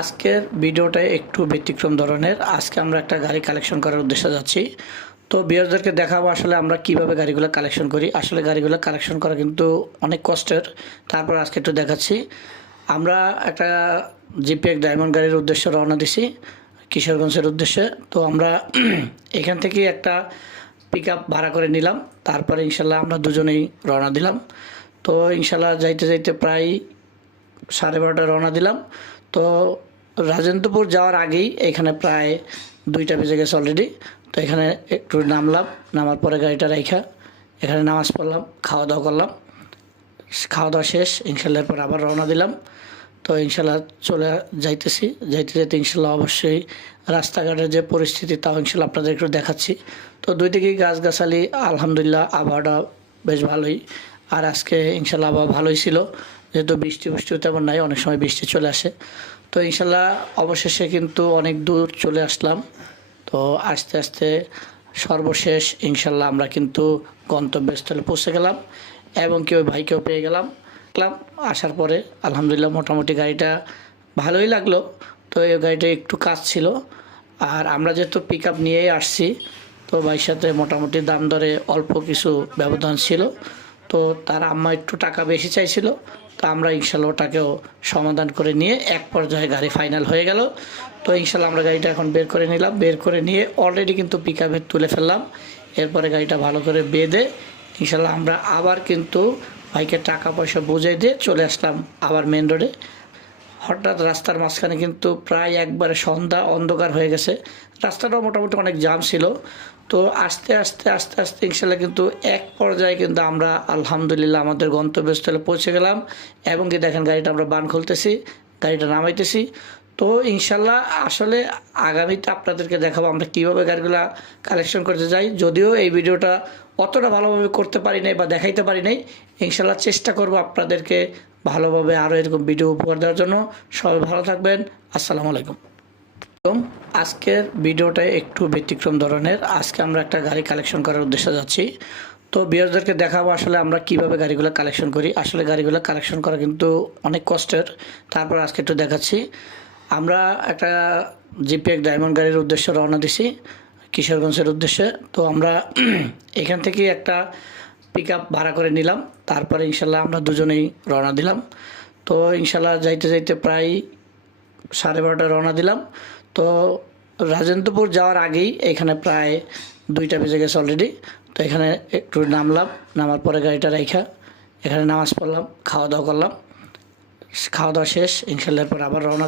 আজকের ভিডিওটা একটু ব্যতিক্রম ধরনের। আজকে আমরা একটা গাড়ি কালেকশন করার উদ্দেশ্যে যাচ্ছি। তো ভিউয়ারদেরকে দেখাবো আসলে আমরা কিভাবে গাড়িগুলো কালেকশন করি। আসলে গাড়িগুলো কালেকশন করা কিন্তু অনেক কষ্টের। তারপর আজকে একটু দেখাচ্ছি। আমরা একটা জিপিএক্স ডায়মন্ড গাড়ির উদ্দেশ্যে রওনা দিছি, কিশোরগঞ্জের উদ্দেশ্যে। তো আমরা এখান থেকে একটা পিক আপ ভাড়া করে নিলাম। তারপরে ইনশাল্লাহ আমরা দুজনেই রওনা দিলাম। তো ইনশাল্লাহ যাইতে যাইতে প্রায় 12:30টায় রওনা দিলাম। তো রাজেন্দ্রপুর যাওয়ার আগেই এখানে প্রায় 2টা বেজে গেছে অলরেডি। তো এখানে একটু নামলাম, নামার পরে গাড়িটা রাইখা এখানে নামাজ পড়লাম, খাওয়া দাওয়া করলাম। খাওয়া দাওয়া শেষ, ইনশাল্লাহ এরপর আবার রওনা দিলাম। তো ইনশাল্লাহ চলে যাইতেছি, যাইতে যাইতে ইনশাল্লাহ অবশ্যই রাস্তাঘাটের যে পরিস্থিতি তাও ইনশাল্লাহ আপনাদের একটু দেখাচ্ছি। তো দুই দিকেই গাছগাছালি, আলহামদুলিল্লাহ আবহাওয়াটা বেশ ভালোই। আর আজকে ইনশাল্লাহ আবহাওয়া ভালোই ছিল, যেহেতু বৃষ্টি তেমন নাই, অনেক সময় বৃষ্টি চলে আসে। তো ইনশাল্লাহ অবশেষে কিন্তু অনেক দূর চলে আসলাম। তো আস্তে আস্তে সর্বশেষ ইনশাল্লাহ আমরা কিন্তু গন্তব্যস্থলে পৌঁছে গেলাম এবং কেউ ভাইকেও পেয়ে গেলাম। আসার পরে আলহামদুলিল্লাহ মোটামুটি গাড়িটা ভালোই লাগলো। তো এই গাড়িটা একটু কাজ ছিল, আর আমরা যেহেতু পিক আপ নিয়েই আসছি, তো ভাইয়ের সাথে মোটামুটি দাম দরে অল্প কিছু ব্যবধান ছিল। তো তার আম্মা একটু টাকা বেশি চাইছিল, তো আমরা ইনশাল্লাহ ওটাকেও সমাধান করে নিয়ে এক পর্যায়ে গাড়ি ফাইনাল হয়ে গেল। তো ইনশাল্লাহ আমরা গাড়িটা এখন বের করে নিলাম, বের করে নিয়ে অলরেডি কিন্তু পিক আপে তুলে ফেললাম। এরপরে গাড়িটা ভালো করে বেঁধে ইনশাল্লাহ আমরা আবার কিন্তু ভাইকে টাকা পয়সা বুঝিয়ে দিয়ে চলে আসলাম আবার মেন রোডে। হঠাৎ রাস্তার মাঝখানে কিন্তু প্রায় একবারে সন্ধ্যা, অন্ধকার হয়ে গেছে। রাস্তাটাও মোটামুটি অনেক জাম ছিল। তো আস্তে আস্তে আস্তে আস্তে ইনশাল্লাহ কিন্তু এক পর্যায়ে কিন্তু আমরা আলহামদুলিল্লাহ আমাদের গন্তব্যস্থলে পৌঁছে গেলাম। এবং কি দেখেন গাড়িটা আমরা বান খুলতেছি, গাড়িটা নামাইতেছি। তো ইনশাল্লাহ আসলে আগামীতে আপনাদেরকে দেখাবো আমরা কীভাবে গাড়িগুলো কালেকশন করতে যাই। যদিও এই ভিডিওটা অতটা ভালোভাবে করতে পারি নাই বা দেখাইতে পারি নাই, ইনশাল্লাহ চেষ্টা করব আপনাদেরকে ভালোভাবে আরও এরকম ভিডিও উপহার দেওয়ার জন্য। সবাই ভালো থাকবেন। আসসালামু আলাইকুম। আজকের ভিডিওটা একটু ব্যতিক্রম ধরনের। আজকে আমরা একটা গাড়ি কালেকশন করার উদ্দেশ্যে যাচ্ছি। তো ভিউয়ারদেরকে দেখাবো আসলে আমরা কিভাবে গাড়িগুলো কালেকশন করি। আসলে গাড়িগুলো কালেকশন করা কিন্তু অনেক কষ্টের। তারপর আজকে একটু দেখাচ্ছি। আমরা একটা জিপিএক্স ডায়মন্ড গাড়ির উদ্দেশ্যে রওনা দিছি, কিশোরগঞ্জের উদ্দেশ্যে। তো আমরা এখান থেকে একটা পিক আপ ভাড়া করে নিলাম। তারপরে ইনশাল্লাহ আমরা দুজনেই রওনা দিলাম। তো ইনশাল্লাহ যাইতে যাইতে প্রায় 12:30টায় রওনা দিলাম। তো রাজেন্দ্রপুর যাওয়ার আগেই এখানে প্রায় 2টা বেজে গেছে অলরেডি। তো এখানে একটু নামলাম, নামার পরে গাড়িটা রাইখা এখানে নামাজ পড়লাম, খাওয়া দাওয়া করলাম। খাওয়া দাওয়া শেষ, ইনশাল্লাহ এরপর আবার রওনা